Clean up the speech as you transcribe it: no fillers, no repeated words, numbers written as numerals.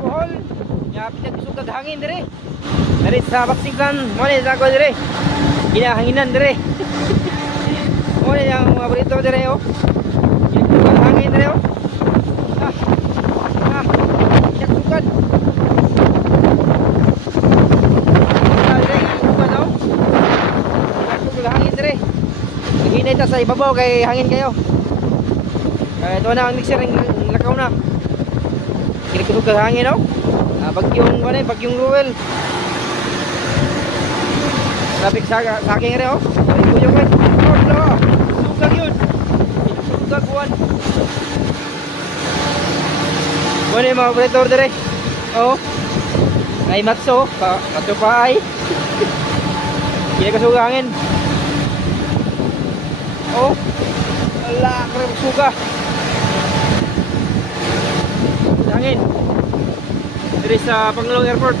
Bohol. Nya pinagsugat hangin dire. Dari sa Baksiklan, mo ni sa ko dire. Ginahanginan dire. Mo ni ang mga burrito dire oh. Pinagsugat hangin dire oh. Pinagsugat. Hangin dire. Hinay ta sa ibabaw kay hangin kayo. Kaya ito na ang mixer ng lakaw na. Kinikusog ka hangin oh. Bagyong Ruel. Traffic sa aking rin oh. Buyong rin. Sugag yun. Sugag buwan. Buwan yung mga operator dire. Oh. Ay matso. Matso pa ay. Kinikusog hangin. Oh, ala, kaya magsuga. Hangin. Diri sa Panglong Airport.